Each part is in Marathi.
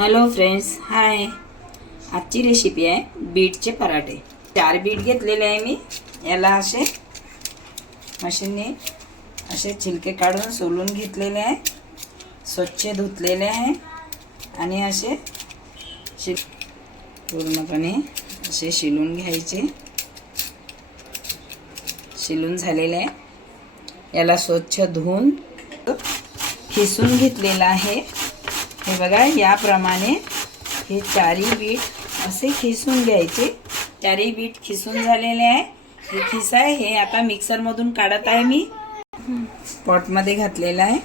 हॅलो फ्रेंड्स हाय आजची रेसिपी आहे बीटचे पराठे. चार बीट घेतलेले आहे मी. याला असे मशीनने असे छिलके काढून सोलून घेतलेले आहे. स्वच्छ धुतलेले आहे. आणि असे शि पूर्णपणे असे शिलून घ्यायचे. शिलून झालेले आहे. याला स्वच्छ धुवून खिसून घेतलेलं आहे. हे बघा याप्रमाणे हे चारही बीट असे खिसून घ्यायचे. चारही बीट खिसून झालेले आहे. हे खिस आहे. हे आता मिक्सरमधून काढत आहे मी. पॉटमध्ये घातलेलं आहे.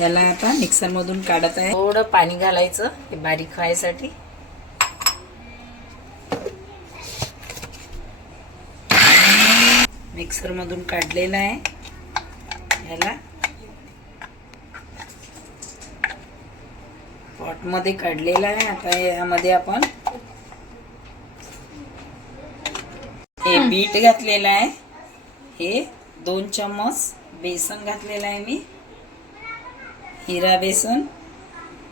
याला आता मिक्सरमधून काढत आहे. थोडं पाणी घालायचं हे बारीक व्हायसाठी. मिक्सरमधून काढलेलं आहे. याला पॉटमध्ये काढलेला आहे. आता यामध्ये आपण हे बीट घातलेलं आहे. हे दोन चम्मच बेसन घातलेलं आहे मी. हिरा बेसन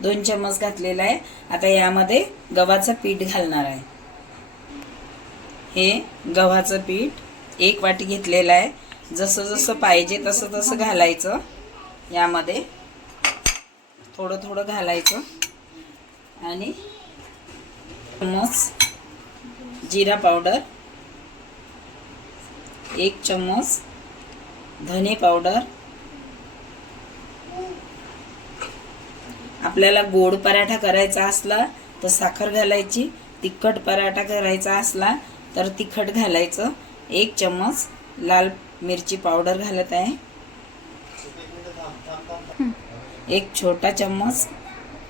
दोन चम्मच घातलेलं आहे. आता यामध्ये गव्हाचं पीठ घालणार आहे. हे गव्हाचं पीठ एक वाटी घेतलेलं आहे. जसं जसं पाहिजे तसं तसं घालायचं. यामध्ये थोडं थोडं घालायचं. आणि चम्मच जिरा पावडर एक चम्मच धने पावडर. आपल्याला गोड पराठा करायचा असला तर साखर घालायची तिखट पराठा करायचा असला तर तिखट घालायचं. एक चम्मच लाल मिरची पावडर घालत आहे. एक छोटा चम्मच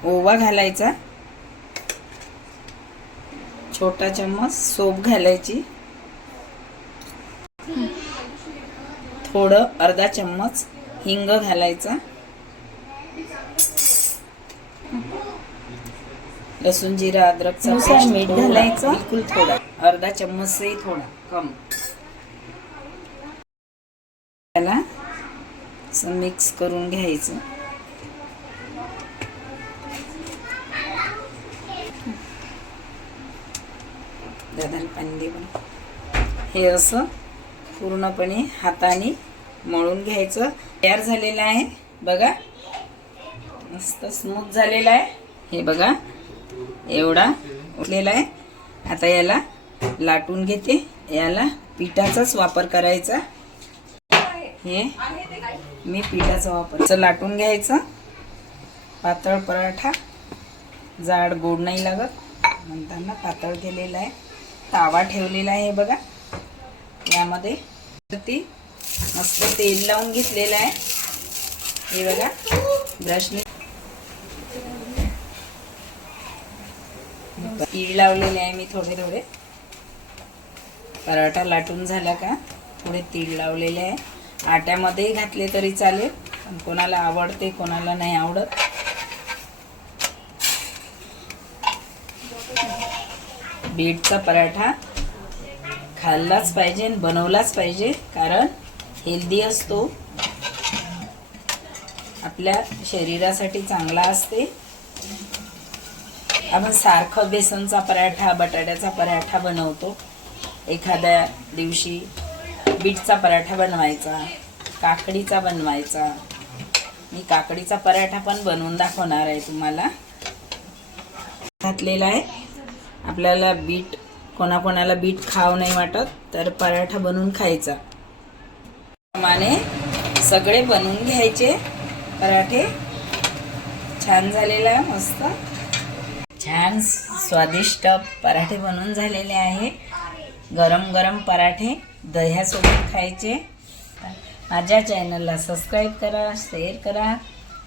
ओवा घालायचा. छोटा चम्मच सोप घालायची. थोडं अर्धा चम्मच हिंग घालायचा. लसूण जिरा अद्रकचा मीठ घालायचं. बिलकुल थोडा. अर्धा चम्मचही थोडा कम. त्याला मिक्स करून घ्यायचं. दादाने पाणी. दे हे असं पूर्णपणे हाताने मळून घ्यायचं. तयार झालेलं आहे. बघा. मस्त स्मूथ झालेला आहे. हे बघा. एवढा उठलेला आहे. आता याला लाटून घेते. याला पिठाचाच वापर करायचा. हे मी पिठाचा वापर. लाटून घ्यायचं. पातळ पराठा. जाड गोड नाही लागत. म्हणताना पातळ केलेला आहे. तावा ठेवलेला आहे बघा. यामध्ये ती मस्त तेल लावून घेतलेलं आहे. हे बघा ब्रशने तीळ लावलेले आहे मी थोडे थोडे. पराठा लाटून झाला का? थोडे तीळ लावलेले आहे. आट्यामध्येही घातले तरी चालेल पण कोणाला आवडते कोणाला नाही आवडत. बीटचा पराठा खाल्लाच पाहिजे बनवलाच पाहिजे कारण हेल्दी असतो. आपल्या शरीरासाठी चांगला असते. आपण सारखं बेसनचा पराठा बटाट्याचा पराठा बनवतो. एखाद्या दिवशी बीटचा पराठा बनवायचा काकडीचा बनवायचा. मी काकडीचा पराठा पण बनवून दाखवणार आहे तुम्हाला. घातलेला आहे. आपल्याला बीट कोणाकोणाला बीट खाव नाही वाटत तर पराठा बनवून खायचा. प्रमाणे सगळे बनवून घ्यायचे. पराठे छान झालेला आहे मस्त. छान स्वादिष्ट पराठे बनवून झालेले आहे. गरम गरम पराठे दह्यासोबत खायचे. माझ्या चॅनलला सबस्क्राईब करा शेअर करा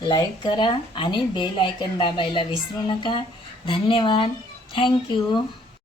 लाईक करा आणि बेल आयकन दाबायला विसरू नका. धन्यवाद. Thank you.